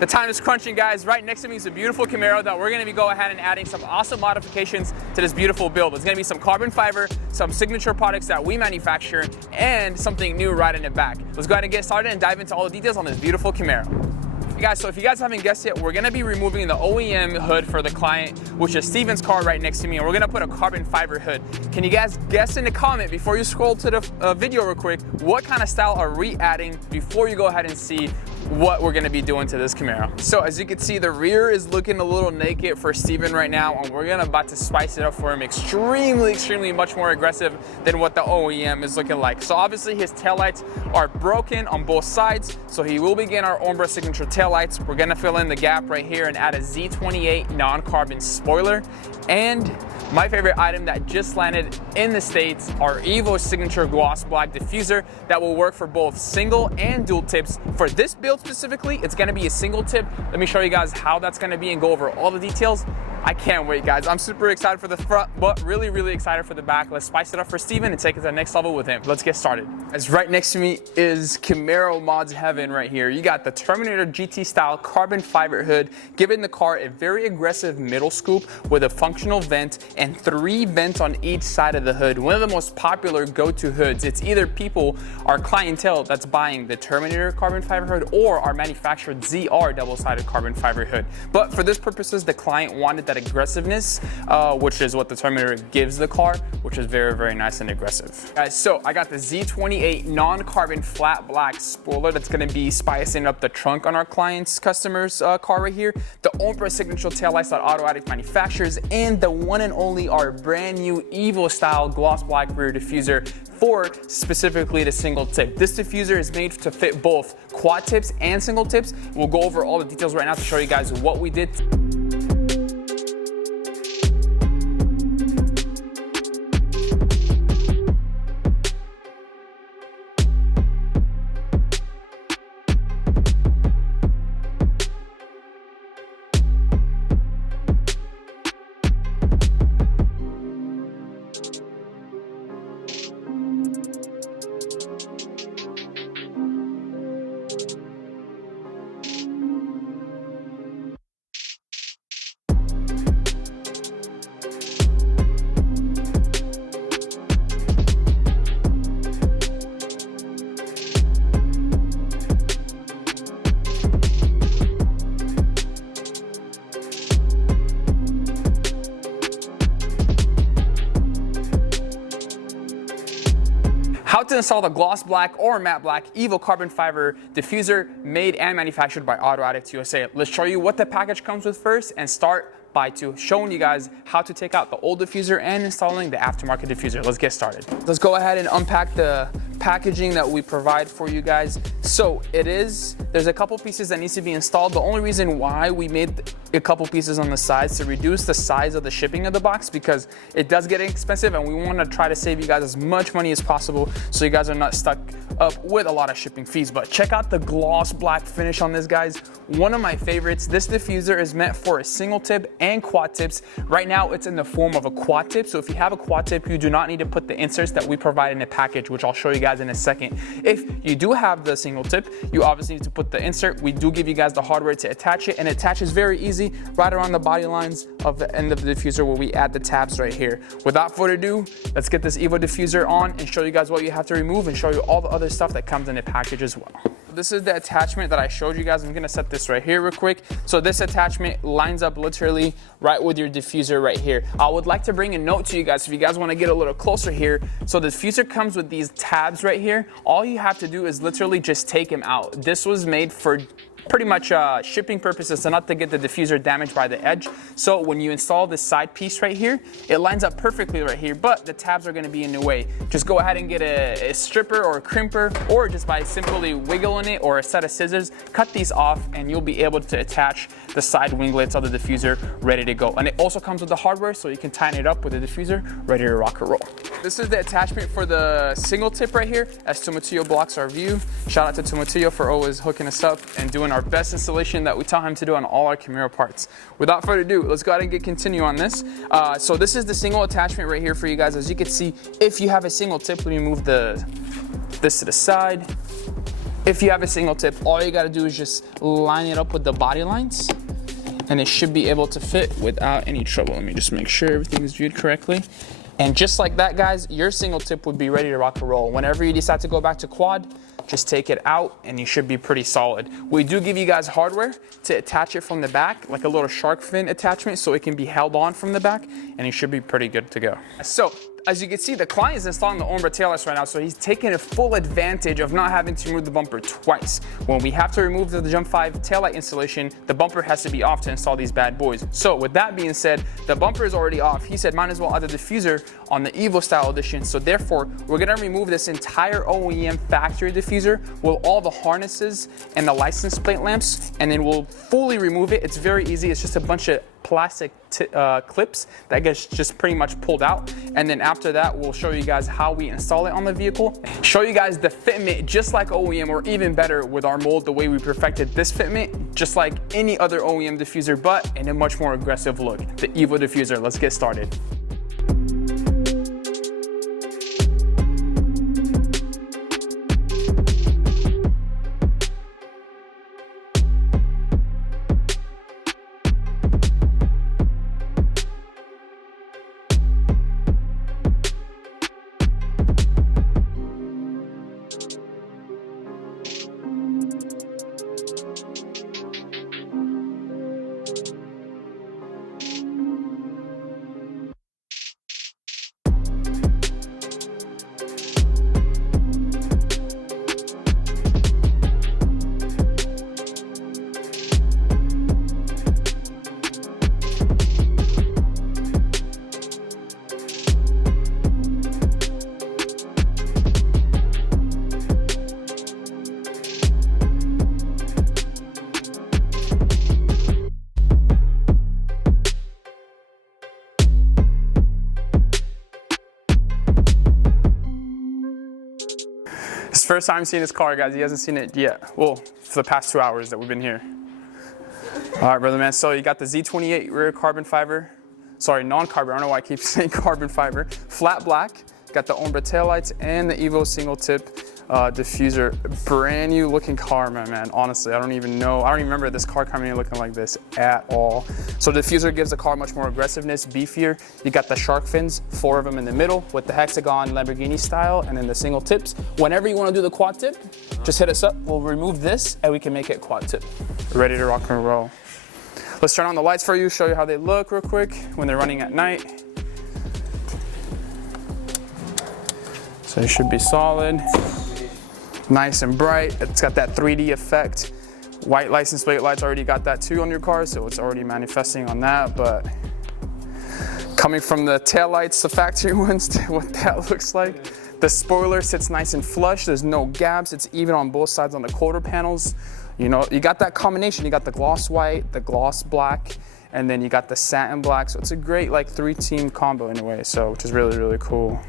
The time is crunching, guys. Right next to me is a beautiful Camaro that we're gonna be go ahead and adding some awesome modifications to this beautiful build. It's gonna be some carbon fiber, some signature products that we manufacture, and something new right in the back. Let's go ahead and get started and dive into all the details on this beautiful Camaro. Guys, so if you guys haven't guessed yet, we're gonna be removing the OEM hood for the client, which is Steven's car right next to me, and we're gonna put a carbon fiber hood. Can you guys guess in the comment before you scroll to the video real quick, what kind of style are we adding before you go ahead and see what we're gonna be doing to this Camaro? So as you can see, the rear is looking a little naked for Steven right now, and we're gonna about to spice it up for him extremely much more aggressive than what the OEM is looking like. So obviously his taillights are broken on both sides, so he will be getting our UMBRA signature taillights. We're gonna fill in the gap right here and add a Z28 non-carbon spoiler. And my favorite item that just landed in the States, our Evo signature gloss black diffuser that will work for both single and dual tips. For this build specifically, it's gonna be a single tip. Let me show you guys how that's gonna be and go over all the details. I can't wait, guys. I'm super excited for the front, but really excited for the back. Let's spice it up for Steven and take it to the next level with him. Let's get started. As right next to me is Camaro mods heaven right here. You got the Terminator GT style carbon fiber hood, giving the car a very aggressive middle scoop with a functional vent and 3 vents on each side of the hood. One of the most popular go-to hoods. It's either people, our clientele that's buying the Terminator carbon fiber hood or our manufactured ZR double-sided carbon fiber hood. But for this purposes, the client wanted that aggressiveness, which is what the Terminator gives the car, which is very nice and aggressive. Guys, so I got the Z28 non-carbon flat black spoiler that's gonna be spicing up the trunk on our client's customer's car right here. The UMBRA signature taillights that AutoAddicts manufactures, and the one and only our brand new Evo style gloss black rear diffuser for specifically the single tip. This diffuser is made to fit both quad tips and single tips. We'll go over all the details right now to show you guys what we did. How to install the gloss black or matte black Evo carbon fiber diffuser made and manufactured by AutoAddicts USA. Let's show you what the package comes with first and start by showing you guys how to take out the old diffuser and installing the aftermarket diffuser. Let's get started. Let's go ahead and unpack the packaging that we provide for you guys. So there's a couple pieces that needs to be installed. The only reason why we made a couple pieces on the sides to reduce the size of the shipping of the box, because it does get expensive and we want to try to save you guys as much money as possible so you guys are not stuck up with a lot of shipping fees. But check out the gloss black finish on this, guys. One of my favorites. This diffuser is meant for a single tip and quad tips. Right now it's in the form of a quad tip, so if you have a quad tip, you do not need to put the inserts that we provide in the package, which I'll show you guys in a second. If you do have the single tip, you obviously need to put the insert. We do give you guys the hardware to attach it, and it attaches very easy right around the body lines of the end of the diffuser where we add the tabs right here. Without further ado, let's get this Evo diffuser on and show you guys what you have to remove and show you all the other stuff that comes in the package as well. This is the attachment that I showed you guys. I'm gonna set this right here real quick. So this attachment lines up literally right with your diffuser right here. I would like to bring a note to you guys if you guys wanna get a little closer here. So the diffuser comes with these tabs right here. All you have to do is literally just take them out. This was made for pretty much shipping purposes, so not to get the diffuser damaged by the edge. So when you install this side piece right here, it lines up perfectly right here, but the tabs are gonna be in the way. Just go ahead and get a stripper or a crimper, or just by simply wiggling it or a set of scissors, cut these off and you'll be able to attach the side winglets of the diffuser ready to go. And it also comes with the hardware, so you can tighten it up with the diffuser ready to rock and roll. This is the attachment for the single tip right here, as Tomatillo blocks our view. Shout out to Tomatillo for always hooking us up and doing our best installation that we tell him to do on all our Camaro parts. Without further ado, let's go ahead and continue on this. So this is the single attachment right here for you guys. As you can see, if you have a single tip, let me move this to the side. If you have a single tip, all you gotta do is just line it up with the body lines and it should be able to fit without any trouble. Let me just make sure everything is viewed correctly. And just like that, guys, your single tip would be ready to rock and roll. Whenever you decide to go back to quad, just take it out and you should be pretty solid. We do give you guys hardware to attach it from the back, like a little shark fin attachment, so it can be held on from the back and you should be pretty good to go. So, as you can see, the client is installing the UMBRA taillights right now, so he's taking a full advantage of not having to remove the bumper twice. When we have to remove the Jump 5 taillight installation, the bumper has to be off to install these bad boys. So with that being said, the bumper is already off. He said, might as well add the diffuser on the Evo style edition. So therefore, we're gonna remove this entire OEM factory diffuser with all the harnesses and the license plate lamps, and then we'll fully remove it. It's very easy. It's just a bunch of plastic clips that gets just pretty much pulled out, and then after that we'll show you guys how we install it on the vehicle, show you guys the fitment just like OEM, or even better with our mold, the way we perfected this fitment just like any other OEM diffuser, but in a much more aggressive look. The Evo diffuser. Let's get started. It's first time seeing his car, guys. He hasn't seen it yet. Well, for the past 2 hours that we've been here. All right, brother man. So you got the Z28 rear carbon fiber. Sorry, non-carbon. I don't know why I keep saying carbon fiber. Flat black. Got the UMBRA taillights and the Evo single tip diffuser. Brand new looking car, my man. Honestly, I don't even remember this car coming in looking like this at all. So the diffuser gives the car much more aggressiveness, beefier. You got the shark fins, 4 of them in the middle with the hexagon Lamborghini style, and then the single tips. Whenever you want to do the quad tip, just hit us up. We'll remove this and we can make it quad tip. Ready to rock and roll. Let's turn on the lights for you, show you how they look real quick when they're running at night. So it should be solid, nice and bright. It's got that 3D effect. White license plate lights already got that too on your car, so it's already manifesting on that. But coming from the taillights, the factory ones, to what that looks like. The spoiler sits nice and flush. There's no gaps. It's even on both sides on the quarter panels. You know, you got that combination. You got the gloss white, the gloss black, and then you got the satin black. So it's a great like 3-team combo in a way. So which is really, really cool.